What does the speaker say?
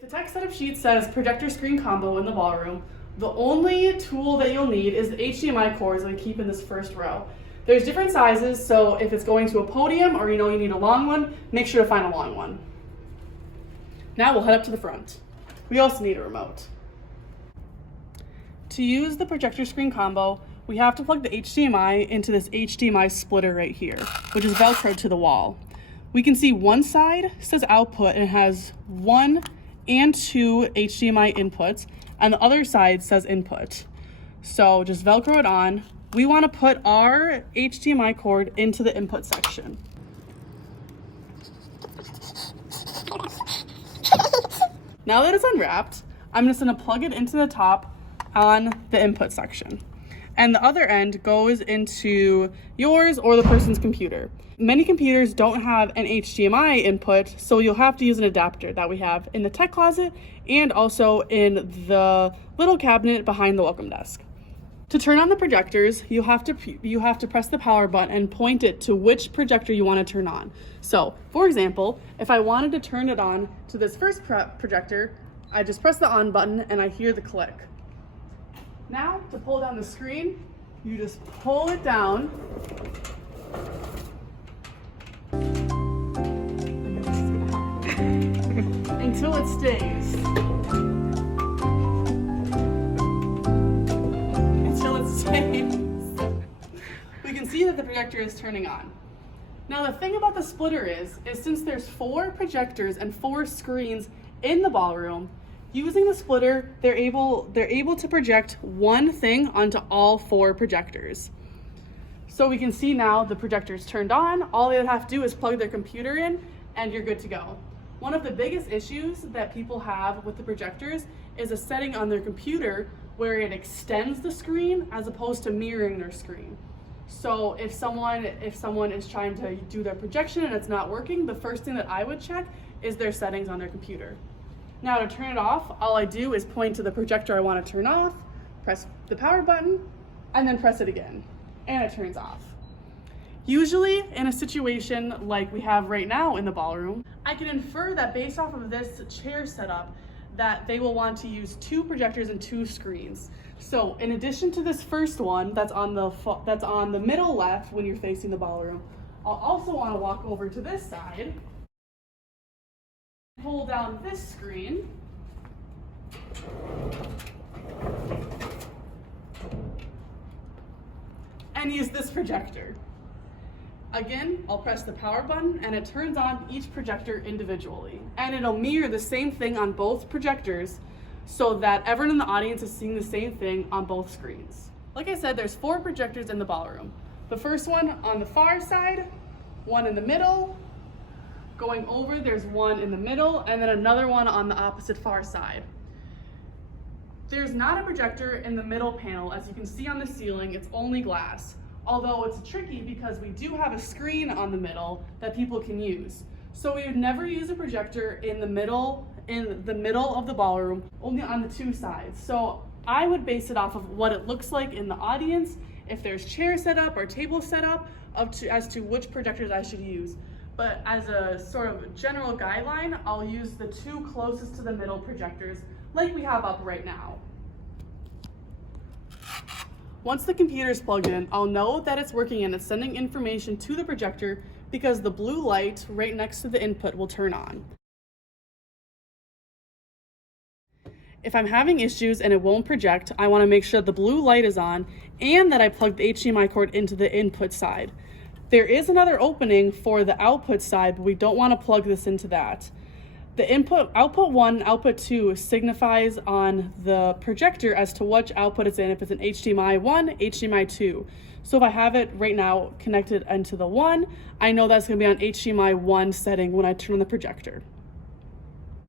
If the tech setup sheet says projector-screen combo in the ballroom, the only tool that you'll need is the HDMI cords that I keep in this first row. There's different sizes, so if it's going to a podium or you know you need a long one, make sure to find a long one. Now we'll head up to the front. We also need a remote. To use the projector-screen combo, we have to plug the HDMI into this HDMI splitter right here, which is Velcroed to the wall. We can see one side says output and it has 1 and 2 HDMI inputs, and the other side says input. So just Velcro it on. We want to put our HDMI cord into the input section. Now that it's unwrapped, I'm just going to plug it into the top on the input section. And the other end goes into yours or the person's computer. Many computers don't have an HDMI input, so you'll have to use an adapter that we have in the tech closet and also in the little cabinet behind the welcome desk. To turn on the projectors, you have to press the power button and point it to which projector you want to turn on. So, for example, if I wanted to turn it on to this first projector, I just press the on button and I hear the click. Now, to pull down the screen, you just pull it down. Until it stays. Until it stays. We can see that the projector is turning on. Now the thing about the splitter is since there's 4 projectors and 4 screens in the ballroom, using the splitter, they're able to project one thing onto all 4 projectors. So we can see now the projector's turned on. All they would have to do is plug their computer in and you're good to go. One of the biggest issues that people have with the projectors is a setting on their computer where it extends the screen as opposed to mirroring their screen. So if someone is trying to do their projection and it's not working, the first thing that I would check is their settings on their computer. Now to turn it off, all I do is point to the projector I want to turn off, press the power button, and then press it again, and it turns off. Usually in a situation like we have right now in the ballroom, I can infer that based off of this chair setup that they will want to use 2 projectors and 2 screens. So in addition to this first one that's on the middle left when you're facing the ballroom, I'll also want to walk over to this side, pull down this screen, and use this projector. Again, I'll press the power button and it turns on each projector individually. And it'll mirror the same thing on both projectors so that everyone in the audience is seeing the same thing on both screens. Like I said, there's 4 projectors in the ballroom. The first one on the far side, 1 in the middle, going over there's 1 in the middle, and then another one on the opposite far side. There's not a projector in the middle panel. As you can see on the ceiling, it's only glass. Although it's tricky because we do have a screen on the middle that people can use. So we would never use a projector in the middle of the ballroom, only on the 2 sides. So I would base it off of what it looks like in the audience, if there's chair setup or table setup, as to which projectors I should use. But as a sort of general guideline, I'll use the 2 closest to the middle projectors like we have up right now. Once the computer is plugged in, I'll know that it's working and it's sending information to the projector because the blue light right next to the input will turn on. If I'm having issues and it won't project, I want to make sure the blue light is on and that I plug the HDMI cord into the input side. There is another opening for the output side, but we don't want to plug this into that. The output 1, output 2 signifies on the projector as to which output it's in, if it's an HDMI 1, HDMI 2. So if I have it right now connected into the 1, I know that's going to be on HDMI 1 setting when I turn on the projector.